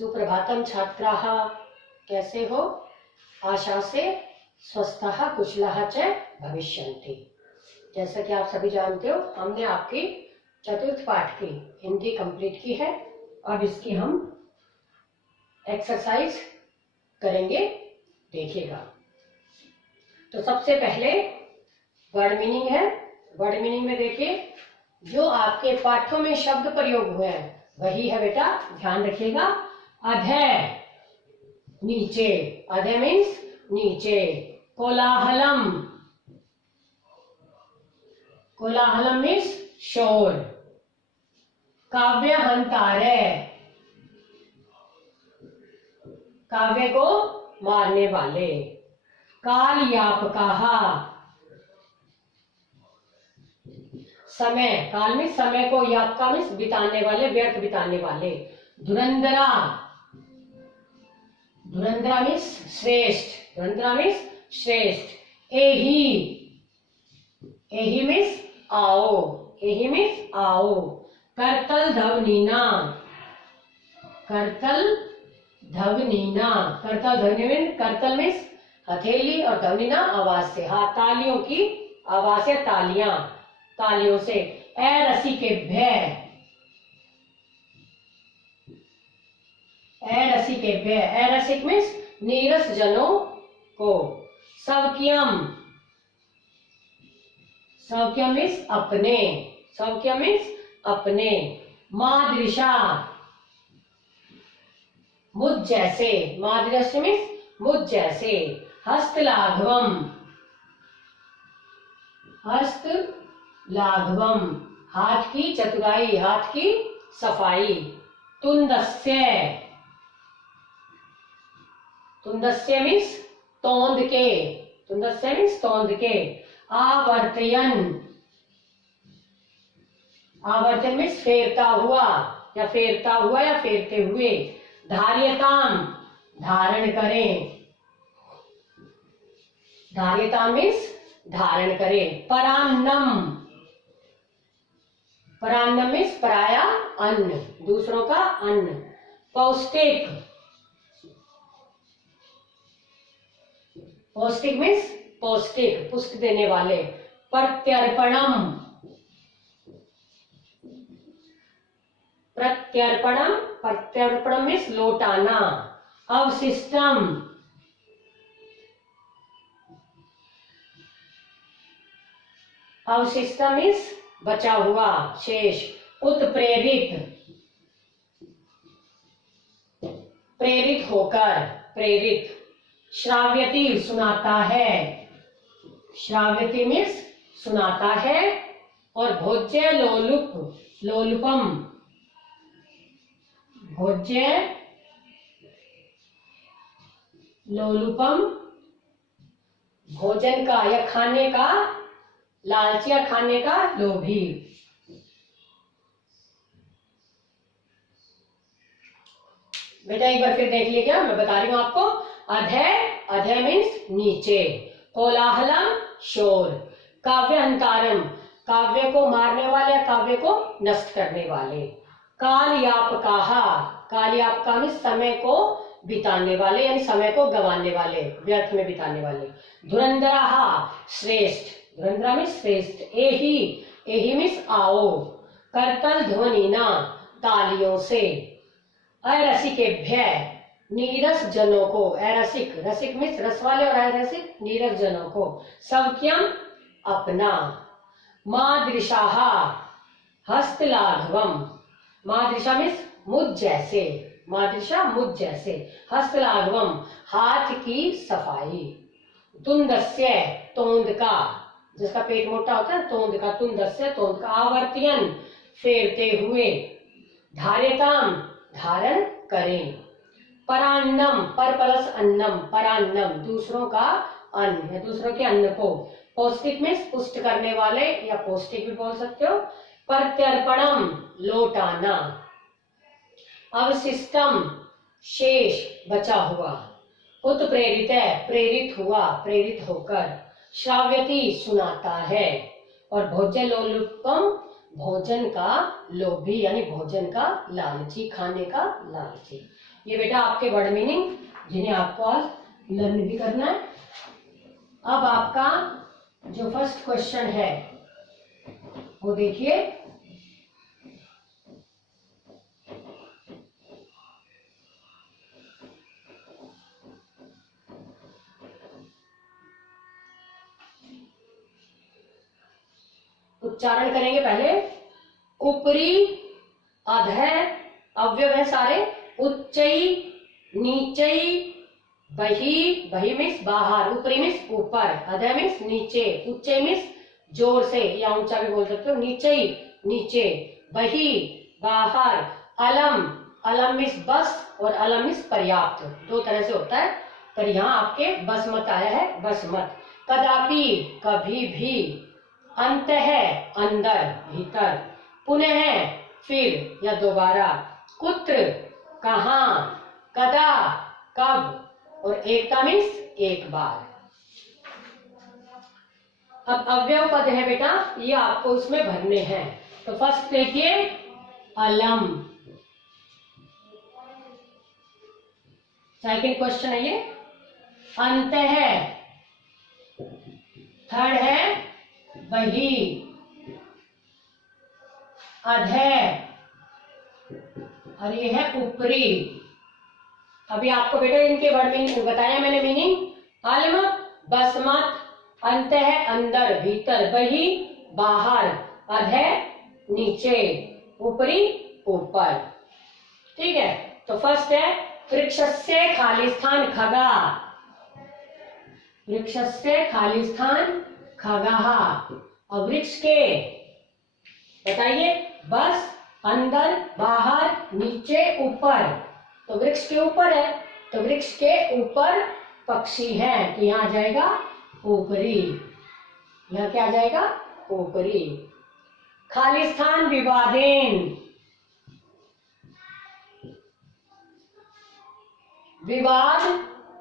सुप्रभातम छात्राः, कैसे हो? आशा से स्वस्थः कुशलः च भविष्यन्ति। जैसा कि आप सभी जानते हो, हमने आपकी चतुर्थ पाठ की हिंदी कंप्लीट की है। अब इसकी हम एक्सरसाइज करेंगे, देखिएगा। तो सबसे पहले वर्ड मीनिंग है। वर्ड मीनिंग में देखिए, जो आपके पाठों में शब्द प्रयोग हुए हैं वही है बेटा, ध्यान रखिएगा। अधः, नीचे, अधः मीन्स नीचे। कोलाहलम, कोलाहलम मीन्स शोर। काव्य हंतारे, काव्य को मारने वाले। कालयापकाः, समय, काल में समय को, यापका में बिताने वाले, व्यर्थ बिताने वाले। धुरंधरा, धुरंधरा मीन्स श्रेष्ठ, धुरंधरा मीन्स श्रेष्ठ। एही, एही मीन्स आओ, एही मीन्स आओ। करतल धवनीना, करतल धवनीना, करतल धवनी मीन्स, करतल मीन्स हथेली और धवनीना आवाज से, हाँ तालियों की आवाज से, तालियां, तालियों से। ए रसिकेभ्य, ए रसिकेभ्य, ए रसिक मीन्स नीरस जनों को। सौक्यम, सौक्यम मीन्स अपने, सौक्यम मीन्स अपने। मादृशा, मुझ जैसे, मादृश मीन्स मुझ जैसे। हस्तलाघवम, हस्त लाघवम, हाथ की चतुराई, हाथ की सफाई। तुंदस्य, तुंदस्य मीन्स तोंद के, तुंदस्य मीन्स तोंद के। आवर्तयन, आवर्तन मीन्स फेरता हुआ या फेरता हुआ या फेरते हुए। धार्यताम, धारण करें, धार्यताम मीन्स धारण करें। परान्नम, परान्नम मीन्स पराया अन्न, दूसरों का अन्न। पौष्टिक, पौष्टिक मीन्स पौष्टिक, पुष्टि देने वाले। प्रत्यर्पणम, प्रत्यर्पणम, प्रत्यर्पणम मीन्स लौटाना। अवशिष्टम, अवशिष्टम मीन्स बचा हुआ, शेष। उत्प्रेरित, प्रेरित होकर, प्रेरित। श्राव्यति, सुनाता है, श्राव्यति मीन्स सुनाता है। और भोज्य लोलुप, लोलुपम, भोज्य लोलुपम, भोजन का या खाने का लालची या खाने का लोभी। बेटा एक बार फिर देख लीजिएगा, मैं बता रही हूं आपको। अधः, अधः मीन्स नीचे। कोलाहलम, शोर। काव्यहंतारम, काव्य को मारने वाले, काव्य को नष्ट करने वाले। कालयापकाः, कालयापका मीन्स समय को बिताने वाले, यानी समय को गंवाने वाले, व्यर्थ में बिताने वाले। धुरंधराः, श्रेष्ठ, धुरंधरा मीन्स श्रेष्ठ। एही, एही मीन्स आओ। करतल ध्वनिना, तालियों से। अरसिकेभ्य, नीरस जनों को, अरसिक, रसिक मीन्स रस वाले और अरसिक नीरस जनों को। सौक्यम, अपना। मादृशाः, हस्तलाघवम, मादृशा मीन्स मुझ जैसे, मादृशा मुझ जैसे। हस्तलाघवम, हाथ की सफाई। तुंदस्य, तोंद का, जिसका पेट मोटा होता है, तोंद का, तुंदस्य तोंद का। आवर्तयन, फेरते हुए। धार्यताम, धारण करें। परान्नम, पर प्लस अन्नम, परान्नम, दूसरों का अन्न या दूसरों के अन्न को। पौष्टिक में पुष्ट करने वाले या पौष्टिक भी बोल सकते हो। प्रत्यर्पणम, लौटाना। अवशिष्टम, शेष, बचा हुआ। उत्प्रेरित, प्रेरित हुआ, प्रेरित होकर। श्राव्यति, सुनाता है। और भोज्य लोलुपम, भोजन का लोभी, यानी भोजन का लालची, खाने का लालची। ये बेटा आपके वर्ड मीनिंग जिन्हें आपको आज लर्न भी करना है। अब आपका जो फर्स्ट क्वेश्चन है वो देखिए। उच्चारण करेंगे पहले। ऊपरी, अधः, अव्यव है सारे। उच्चई, नीचई, बही, बही मीन्स बाहर, ऊपरी मीन्स ऊपर, अधः मीन्स नीचे, उच्चई मीन्स जोर से या ऊंचा भी बोल सकते हो, नीचई नीचे, बही बाहर, अलम, अलम मीन्स बस और अलम मीन्स पर्याप्त, दो तरह से होता है, पर यहाँ आपके बस मत आया है, बस मत। कदापि, कभी भी। अंत है, अंदर, भीतर। पुनः, फिर या दोबारा। कुत्र, कहाँ। कदा, कब। और एकता मीन्स एक बार। अब अव्यव पद है बेटा, ये आपको उसमें भरने हैं। तो फर्स्ट देखिए, अलम। सेकंड क्वेश्चन है ये, अंत है। थर्ड है, बही, अधः, और ये है ऊपरी। अभी आपको बेटा इनके वर्ड मीनिंग बताया मैंने मीनिंग। अलम बस मत, अंत है अंदर भीतर, बही बाहर, अधः नीचे, ऊपरी ऊपर। ठीक है, तो फर्स्ट है वृक्षस्य खालिस्थान खगा। वृक्षस्य खालिस्थान खगः। और वृक्ष के बताइए, बस, अंदर, बाहर, नीचे, ऊपर। तो वृक्ष के ऊपर है, तो वृक्ष के ऊपर पक्षी है, तो यहां आ जाएगा ऊपरी। यहां क्या आ जाएगा, ऊपरी। खालिस्थान विवादेन। विवाद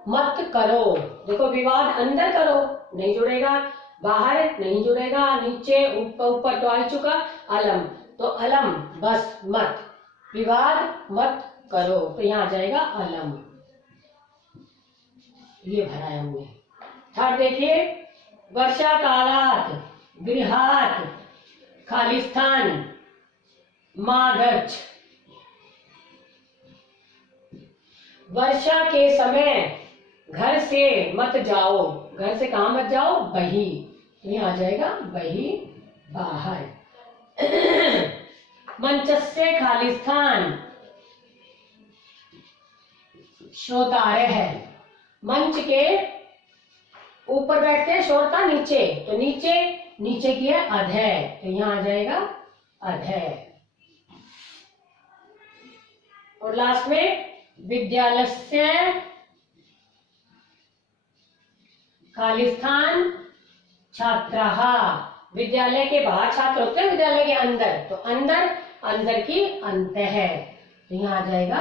मत करो। देखो, विवाद अंदर करो, नहीं जुड़ेगा, बाहर नहीं जुड़ेगा, नीचे ऊपर, ऊपर तो आ चुका अलम, तो अलम बस मत, विवाद मत करो, तो यहां आ जाएगा अलम। ये भरा है हमने। थर्ड देखिए, वर्षा कालात गृहात खालिस्थान मा गच्छ। वर्षा के समय घर से मत जाओ। घर से कहा मत जाओ, बही, तो यहाँ आ जाएगा बही बाहर। मंचस्य खालिस्थान श्रोतार्य है। मंच के ऊपर बैठते हैं, श्रोता नीचे, तो नीचे, नीचे की है अधः, तो यहाँ आ जाएगा अधः। और लास्ट में विद्यालस्य खालिस्थान छात्राः। विद्यालय के बाहर छात्र होते हैं, विद्यालय के अंदर, तो अंदर, अंदर की अंत है, तो यहाँ आ जाएगा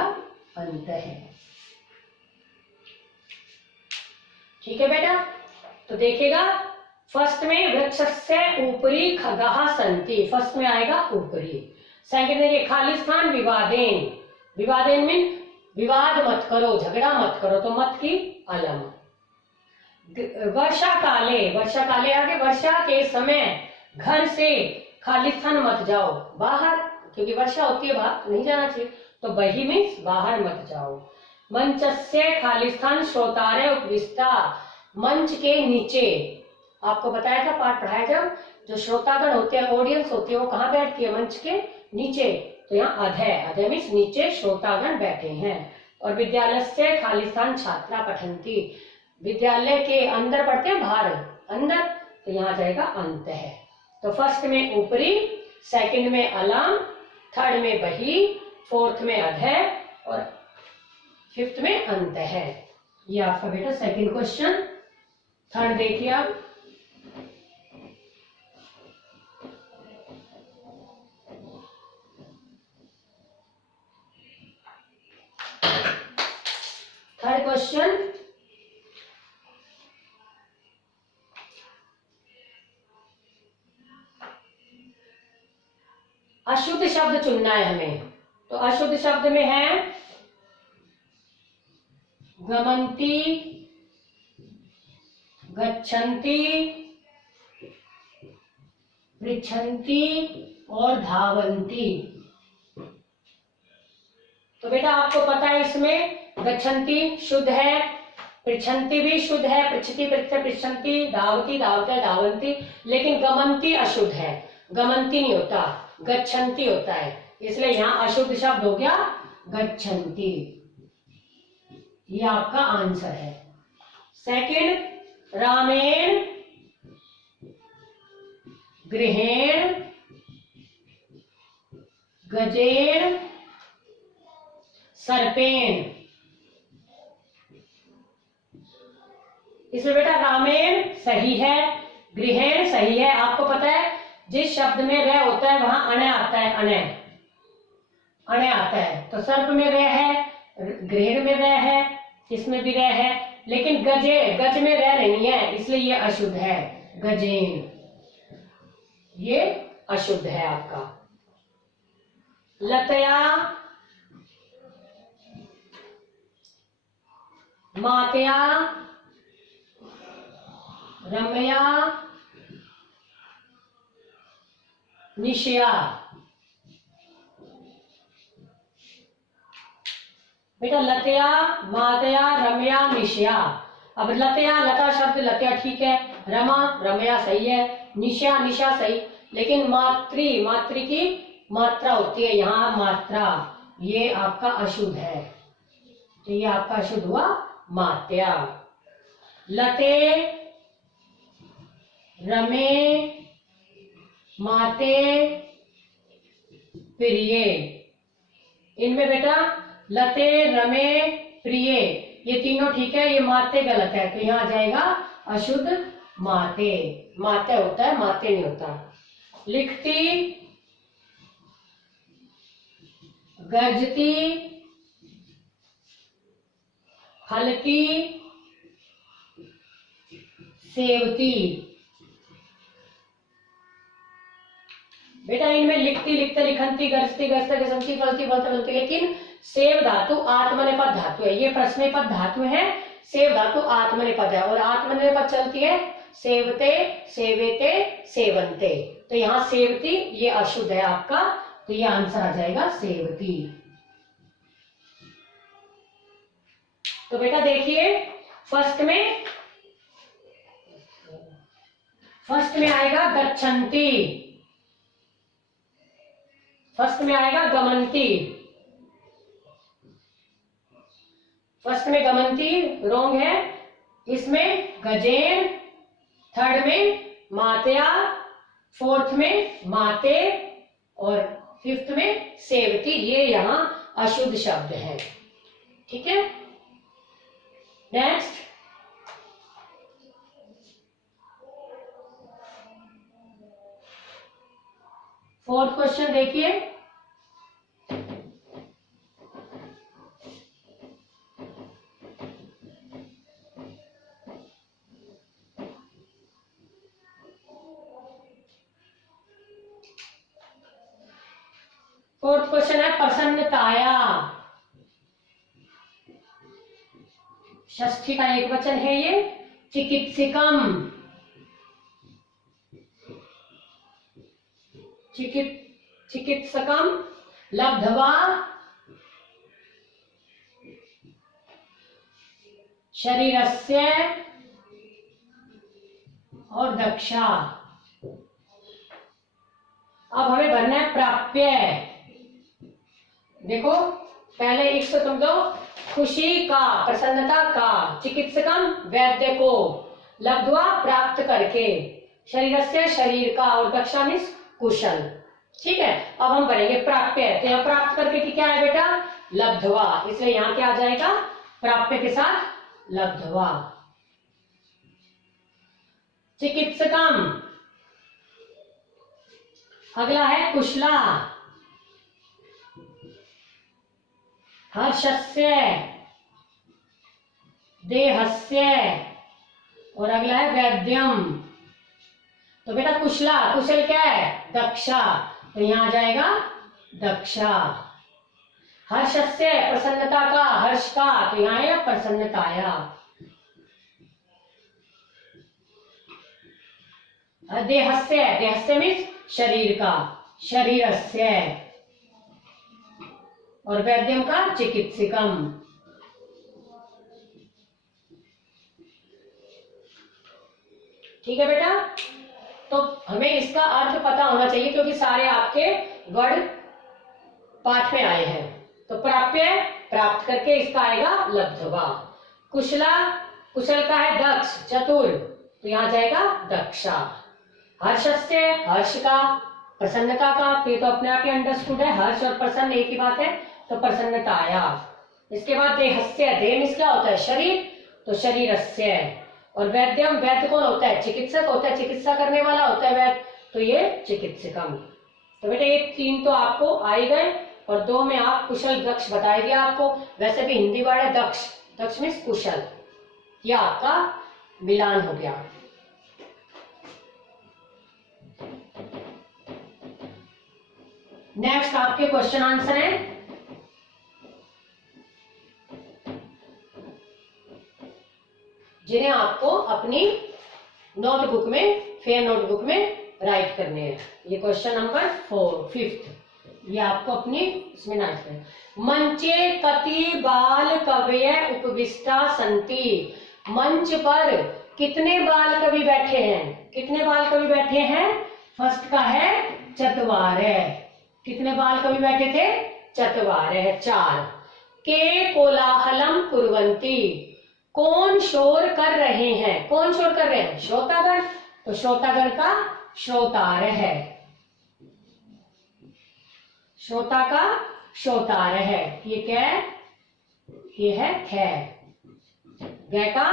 अंत है। ठीक है बेटा, तो देखिएगा फर्स्ट में वृक्षस्य ऊपरी खगः सन्ति, फर्स्ट में आएगा ऊपरी। सेकंड देखिए, खालिस्थान विवादेन। विवादेन मीन विवाद मत करो, झगड़ा मत करो, तो मत की अलम। वर्षा काले, वर्षा काले आगे, वर्षा के समय घर से खालिस्थान मत जाओ, बाहर, क्योंकि वर्षा होती है बाहर नहीं जाना चाहिए, तो बही मीन्स बाहर मत जाओ। मंचस्य खालिस्थान श्रोतार्य उपविष्टा। मंच के नीचे, आपको बताया था, पाठ पढ़ाया जब, जो श्रोतागण होते हैं, ऑडियंस होती है, वो कहाँ बैठती है, मंच के नीचे, तो यहाँ अधः, अधः मीन्स नीचे श्रोतागण बैठे हैं। और विद्यालय से खालिस्थान छात्रा पठंती। विद्यालय के अंदर पढ़ते हैं, बाहर अंदर, तो यहाँ जाएगा अंत है। तो फर्स्ट में ऊपरी, सेकंड में अलम, थर्ड में बही, फोर्थ में अधः और फिफ्थ में अंत है। ये आपका बेटा सेकंड क्वेश्चन। थर्ड देखिए आप, थर्ड क्वेश्चन, अशुद्ध शब्द चुनना है हमें। तो अशुद्ध शब्द में है गमन्ति, गच्छन्ति, पृच्छन्ति और धावन्ति। तो बेटा आपको पता है इसमें गच्छन्ति शुद्ध है, पृच्छन्ति भी शुद्ध है, पृच्छति पृच्छते पृच्छन्ति, धावति धावते धावन्ति, लेकिन गमन्ति अशुद्ध है, गमन्ति नहीं होता, गच्छन्ति होता है, इसलिए यहाँ अशुद्ध शब्द हो गया गच्छन्ति। ये आपका आंसर है। सेकंड, रामेण गृहेण गजेण सर्पेण। इसमें बेटा रामेण सही है, गृहेण सही है। आपको पता है जिस शब्द में वह होता है वहां अण आता है, अण आता है, तो सर्प में वह है, गृहेण में वह है, इसमें भी वह है, लेकिन गज में वह नहीं है, इसलिए ये अशुद्ध है, गजेन, ये अशुद्ध है आपका। लतया मातया रमया निशया। बेटा लतया मातया रमया निशया। अब लतया, लता शब्द लतया ठीक है, रमा रमया सही है, निशा निशा सही, लेकिन मातृ की मात्रा होती है यहाँ मात्रा, ये आपका अशुद्ध है, तो ये आपका अशुद्ध हुआ मात्या। लते रमे माते प्रिय। इनमें बेटा लते रमे प्रिय ये तीनों ठीक है, ये माते गलत है, तो यहाँ आ जाएगा अशुद्ध माते। माते होता है, माते नहीं होता। लिखती गर्जती हलती सेवती। बेटा इनमें लिखती लिखते लिखंती गरजती गरजते गसंती फलती फलते फलती, लेकिन सेव धातु आत्मनेपद धातु है, ये प्रश्नेपद धातु है, सेव धातु आत्मनेपद है, और आत्मनेपद चलती है सेवते सेवेते सेवंते, तो यहाँ सेवती ये अशुद्ध है आपका, तो ये आंसर आ जाएगा सेवती। तो बेटा देखिए फर्स्ट में आएगा गच्छन्ति, फर्स्ट में आएगा गमन्ति, फर्स्ट में गमन्ति रॉन्ग है, इसमें गजेन, थर्ड में मातया, फोर्थ में माते और फिफ्थ में सेवती, ये यहां अशुद्ध शब्द है। ठीक है, नेक्स्ट फोर्थ क्वेश्चन देखिए। फोर्थ क्वेश्चन है प्रसन्नताया, षष्ठी का एक वचन है ये, चिकित्सिकम, चिकित्सकम लब्धवा शरीरस्य और दक्षा। अब हमें भरना है प्राप्य। देखो पहले एक तो तुम दो खुशी का, प्रसन्नता का, चिकित्सकम वैद्य को, लब्धवा प्राप्त करके, शरीरस्य शरीर का, और दक्षा मीन्स कुशल। ठीक है, अब हम भरेंगे प्राप्य, तो यहाँ प्राप्त करके की क्या है बेटा लब्धवा, इसलिए यहाँ क्या आ जाएगा प्राप्य के साथ लब्धवा। चिकित्सकम, अगला है कुशला, हर्षस्य, देहस्य, और अगला है वैद्यम। तो बेटा कुशला, कुशल क्या है दक्षा, तो यहां आ जाएगा दक्षा। हर्षस्य प्रसन्नता का, हर्ष का, तो यहाँ आया प्रसन्नताया। देहस्य, देहस्य मीन्स शरीर का, शरीरस्य, और वैद्यम का चिकित्सिकम। ठीक है बेटा, तो हमें इसका अर्थ पता होना चाहिए क्योंकि सारे आपके वर्ड पाठ में आए हैं। तो प्राप्य, प्राप्त करके, इसका आएगा लब्धवा। कुशला, कुशल का है दक्ष, चतुर, तो यहां जाएगा दक्षा। हर्षस्य, हर्ष का, प्रसन्नता का, तो ये तो अपने आप ही अंडरस्टूड है, हर्ष और प्रसन्न एक ही बात है, तो प्रसन्नता आया। इसके बाद देहस्य, देह मीन्स क्या होता है, शरीर, तो शरीरस्य। और वैद्यम, वैद्य कौन होता है, चिकित्सक होता है, चिकित्सा करने वाला होता है वैद्य, तो ये चिकित्सकम। तो बेटा ये 3 तो आपको आ ही गए, और 2 में आप कुशल दक्ष बताया गया आपको। वैसे भी हिंदी वर्ड है दक्ष, दक्ष मीन्स कुशल, ये आपका मिलान हो गया। नेक्स्ट आपके क्वेश्चन आंसर है, जिन्हें आपको अपनी नोटबुक में, फेयर नोटबुक में राइट करने हैं। ये क्वेश्चन नंबर 5th, ये आपको अपनी इसमें राइट करें। मंचे कति बाल कवय उपविष्टा संति, मंच पर कितने बाल कवि बैठे हैं, कितने बाल कवि बैठे हैं। फर्स्ट का है चत्वारः, कितने बाल कवि बैठे थे, चत्वारः, 4। के कोलाहलम कुर्वन्ति, कौन शोर कर रहे हैं, कौन शोर कर रहे हैं, श्रोतागण, तो श्रोतागण का श्रोतारः है, श्रोता का श्रोतारः है। ये क्या है, ये है ख। ग का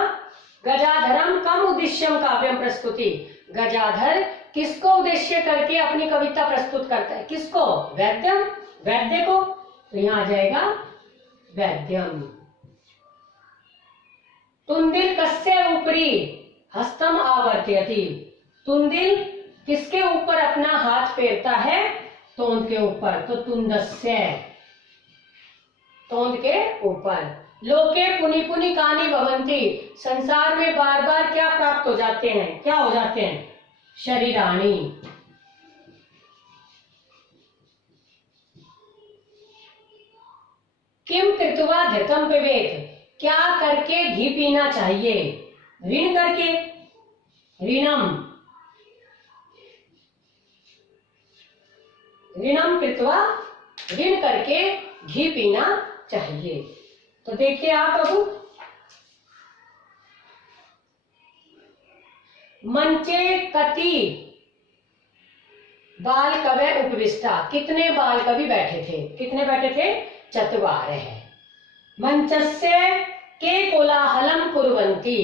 गजाधरम कम उद्देश्यम काव्यम प्रस्तुति, गजाधर किसको उद्देश्य करके अपनी कविता प्रस्तुत करता है, किसको, वैद्यम, वैद्य को, तो यहां आ जाएगा वैद्यम। तुंदिल कस्य ऊपरी हस्तम आवर्त्यति, तुंदिल किसके ऊपर अपना हाथ फेरता है, तोंद के ऊपर, तो तुंदस्य, तोंद के ऊपर। लोके पुनि पुनि कानि भवन्ति, संसार में बार बार क्या प्राप्त हो जाते हैं, क्या हो जाते हैं, शरीराणि। किम कृत्वा धृतम पिबेत, क्या करके घी पीना चाहिए, ऋण करके, ऋणम, ऋणम कृत्वा, ऋण करके घी पीना चाहिए। तो देखिए आप अब, मंचे कति बाल कवय उपविष्टा, कितने बाल कवि बैठे थे, कितने बैठे थे, चत्वारः। मंचस्य के कोलाहलम कुर्वन्ति,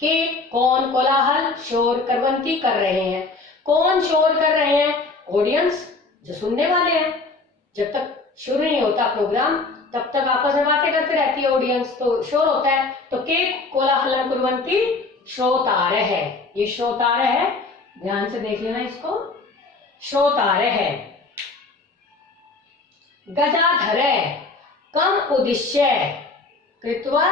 के कौन, कोलाहल शोर, कुर्वन्ति कर रहे हैं, कौन शोर कर रहे हैं, ऑडियंस, जो सुनने वाले हैं। जब तक शुरू नहीं होता प्रोग्राम तब तक आपस में बातें करते रहती है ऑडियंस, तो शोर होता है। तो के कोलाहलम कुर्वन्ति श्रोतारः है, ये श्रोतारः है, ध्यान से देख लेना इसको, श्रोतारः है। गजाधरः कम उद्देश्य कृत्वा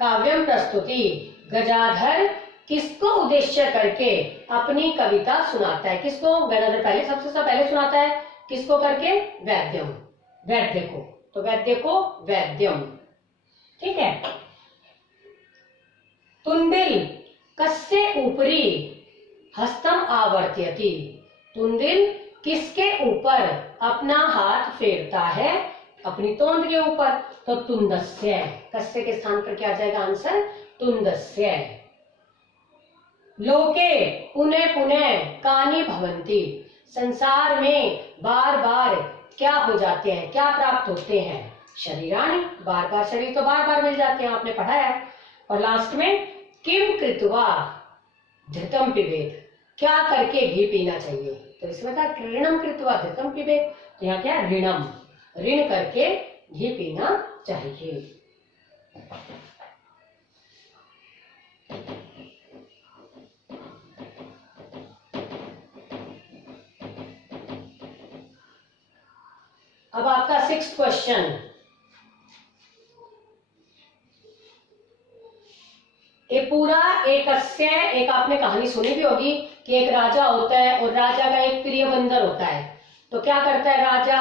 काव्यम प्रस्तुति, गजाधर किसको उद्देश्य करके अपनी कविता सुनाता है, किसको, गजाधर पहले सबसे पहले सुनाता है, किसको करके, वैद्यम, वैद्य को, तो वैद्य को वैद्यम। ठीक है। तुंदिल कस्य ऊपरी हस्तम आवर्त्यति, तुंदिल किसके ऊपर अपना हाथ फेरता है, अपनी तोंद के ऊपर, तो तुंदस्य, कस्य के स्थान पर क्या आ जाएगा आंसर, तुंदस्य। लोके पुनः पुनः कानि भवन्ति, संसार में बार बार क्या हो जाते हैं, क्या प्राप्त होते हैं, शरीराणि, बार बार शरीर तो बार बार मिल जाते हैं, आपने पढ़ा है। और लास्ट में किम कृत्वा धृतम पिबेत, क्या करके घी पीना चाहिए, तो इसमें था ऋणम कृत्वा धृतम पिबेत, तो यहाँ क्या, ऋणम, ऋण करके घी पीना चाहिए। अब आपका 6th क्वेश्चन। ये पूरा एक आपने कहानी सुनी भी होगी कि एक राजा होता है और राजा का एक प्रिय बंदर होता है। तो क्या करता है राजा,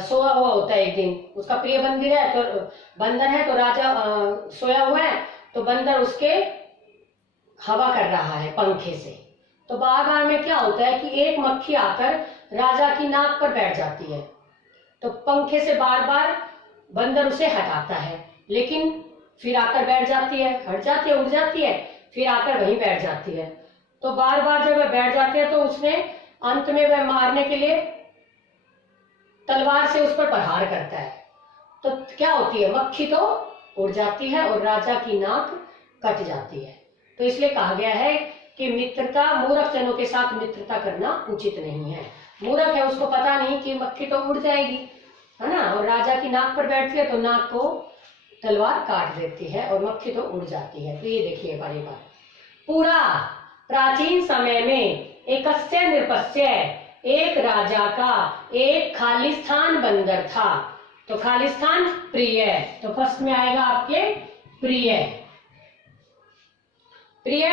सोया हुआ होता है, एक दिन उसका प्रिय बंदर है तो राजा सोया हुआ है, तो बंदर उसके हवा कर रहा है पंखे से। तो बार बार में क्या होता है कि एक मक्खी आकर राजा की नाक पर बैठ जाती है, तो पंखे से बार बार बंदर उसे हटाता है, लेकिन फिर आकर बैठ जाती है, हट जाती है, उड़ जाती है, फिर आकर वहीं बैठ जाती है। तो बार बार जब वह बैठ जाती है तो उसने अंत में वह मारने के लिए तलवार से उस पर प्रहार करता है। तो क्या होती है, मक्खी तो उड़ जाती है और राजा की नाक कट जाती है। तो इसलिए कहा गया है कि मित्रता, मूर्ख जनों के साथ मित्रता करना उचित नहीं है। मूर्ख है, उसको पता नहीं कि मक्खी तो उड़ जाएगी, है ना, और राजा की नाक पर बैठती है तो नाक को तलवार काट देती है और मक्खी तो उड़ जाती है। तो ये देखिए बारी बार। पूरा प्राचीन समय में एकस्य नृपस्य, एक राजा का एक खालिस्तान बंदर था। तो खालिस्तान प्रिय, तो फर्स्ट में आएगा आपके प्रिय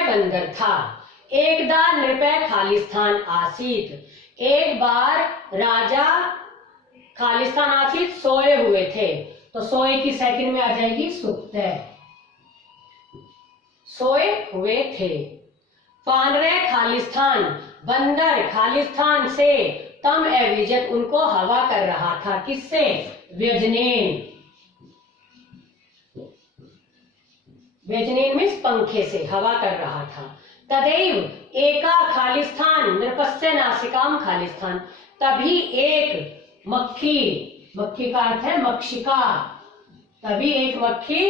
बंदर था। एकदा नृपय खालिस्तान आसीत, एक बार राजा खालिस्तान आसीत सोए हुए थे। तो सोए की सेकंड में आ जाएगी सुप्ते, सोए हुए थे। पानरे खालिस्तान, बंदर खालिस्तान से तम एविजत, उनको हवा कर रहा था। किससे? व्यजनेन, व्यजनेन मीन्स पंखे से हवा कर रहा था। तदैव एका खालिस्तान नृपस्य नासिकाम खालिस्तान, तभी एक मक्खी, मक्खी का अर्थ है मक्षिका, तभी एक मक्खी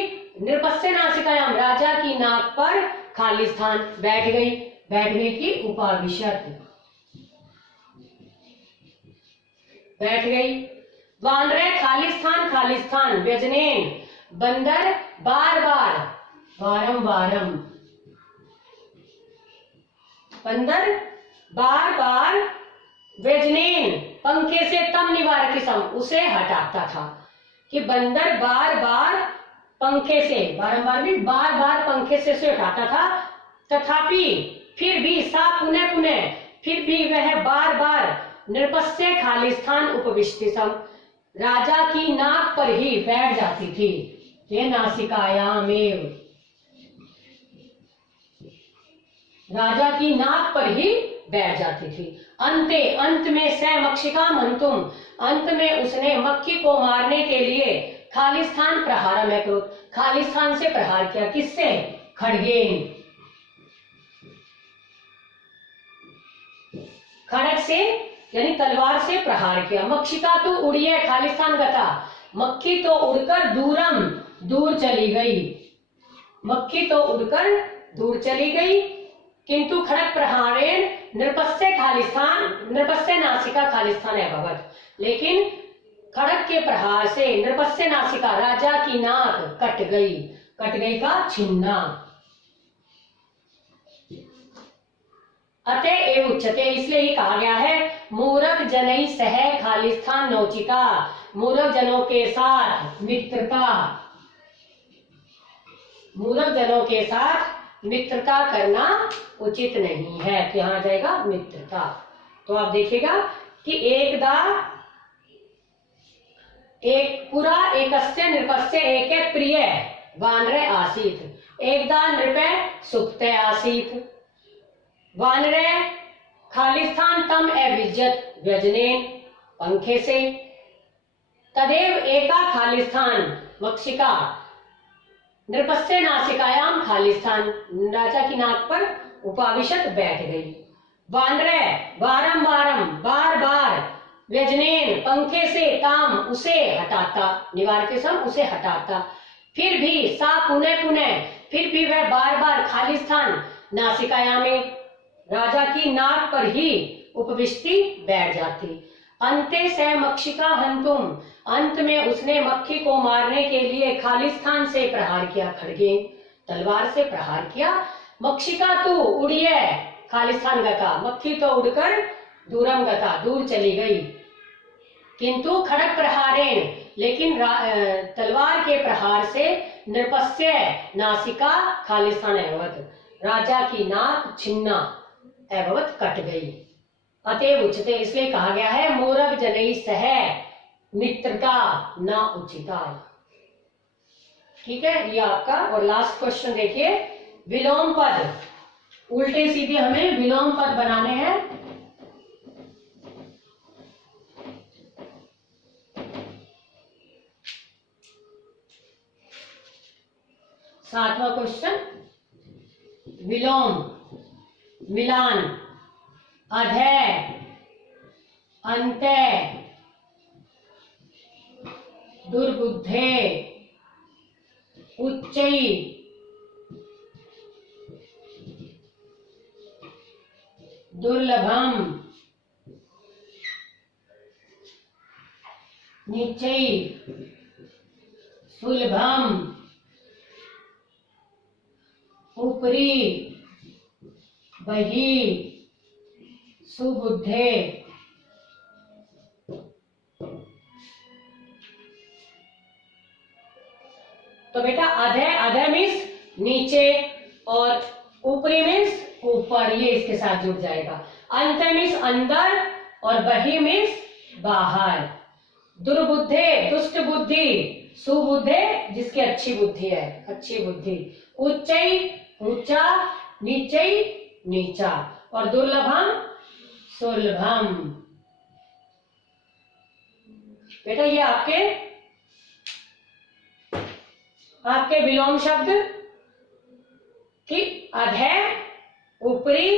नृपस्य नासिकायाम, राजा की नाक पर खालिस्तान बैठ गई। बैठने की उपाविशत, बैठ गई। वानरे खालिस्तान खालिस्तान व्यजनेन, बंदर बार बार वारम, बंदर बार बार व्यजनेन, पंखे से तम निवारक सम, उसे हटाता था। कि बंदर बार बार पंखे से, बारंबार भी बार बार पंखे से उसे हटाता था। तथापि फिर भी सा पुनः पुनः, फिर भी वह बार बार नृपस्य खालिस्तान उपविष्टिसम, राजा की नाक पर ही बैठ जाती थी। ये नासिकायामेव, राजा की नाक पर ही बैठ जाती थी। अंते, अंत में स मक्षिका मंतुम, अंत में उसने मक्खी को मारने के लिए खालिस्तान प्रहार में क्रोध, खालिस्तान से प्रहार किया। किससे? खड्गेन, खड़ग से यानी तलवार से प्रहार किया। मक्षिका तो उड़ी है खालिस्तान गता, मक्खी तो उड़कर दूरम, दूर चली गई, मक्खी तो उड़कर दूर चली गई। किंतु खड़ग प्रहारेण नृपस्य खालिस्तान, नृपस्य नासिका खालिस्तान अभवत्, लेकिन खड़ग के प्रहार से नृपस्य नासिका, राजा की नाक कट गई। कट गई का छिन्ना। अतः एव उच्यते, इसलिए ही कहा गया है मूर्ख जनई सह खालिस्तान नौचिता, मूर्ख जनों के साथ मित्रता, मूर्ख जनों के साथ मित्रता करना उचित नहीं है। तो यहां आ जाएगा मित्रता। तो आप देखिएगा कि एक पूरा एकस्य नृपस्य एक प्रिय वानरे आसीत, एकदा नृपे सुप्ते आसीत, वानरे खालिस्तान तम एविज्जत व्यजनेन, पंखे से। तदेव एका खालिस्तान मक्षिका नृपस्य नासिकायाम खालिस्तान, राजा की नाक पर उपाविशत बैठ गई। वानरे वारम बार बार व्यजनेन, पंखे से ताम, उसे हटाता, निवारक सम, उसे हटाता। फिर भी सा पुनः पुनः, फिर भी वह बार बार खालिस्तान नासिकाया में, राजा की नाक पर ही उपविष्टि बैठ जाती। अंते से मक्षिका हंतुम, अंत में उसने मक्खी को मारने के लिए खालिस्तान से प्रहार किया, खड्गे तलवार से प्रहार किया। मक्षिका तो उड़ी है खालिस्तान गता, मक्खी तो उड़कर दूरम गता, दूर चली गई। किंतु खड़ग प्रहारेण, लेकिन तलवार के प्रहार से नृपस्य नासिका खालिस्तान एवत, राजा की नाक छिन्ना एवत कट गई। अतएव उचिते, इसलिए कहा गया है मोरग जनई सह मित्रता न उचिता। ठीक है, ये आपका। और लास्ट क्वेश्चन देखिए, विलोम पद, उल्टे सीधे हमें विलोम पद बनाने हैं। 7वां क्वेश्चन, विलोम, मिलान, अधय, अंत्य, दुर्बुद्धे, उच्चई, दुर्लभम, नीचई, सुलभम, ऊपरी, बही, सुबुद्धे। तो बेटा अधय, अधय मीन्स नीचे, और ऊपरी मीन्स ऊपर, ये इसके साथ जुड़ जाएगा। अंत मीन्स अंदर, और बही मीन्स बाहर। दुर्बुद्धे, दुष्ट बुद्धि, सुबुद्धे जिसकी अच्छी बुद्धि है, अच्छी बुद्धि। उच्चई, ऊंचा, नीचई, नीचा, और दुर्लभम, सुलभम। बेटा ये आपके विलोम शब्द कि अधय, ऊपरी,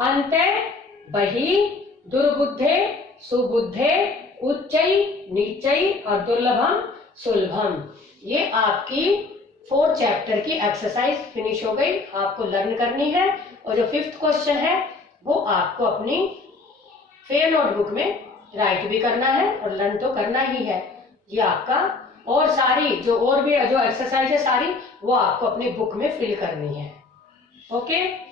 अंत्य, बही, दुर्बुद्धे, सुबुद्धे, उच्चई, नीचई, और दुर्लभम, सुलभम। ये आपकी 4th चैप्टर की एक्सरसाइज फिनिश हो गई, आपको लर्न करनी है। और जो 5th क्वेश्चन है वो आपको अपनी फेयर नोटबुक में राइट भी करना है और लर्न तो करना ही है। ये आपका, और सारी जो और भी जो एक्सरसाइज है सारी वो आपको अपनी बुक में फिल करनी है। ओके।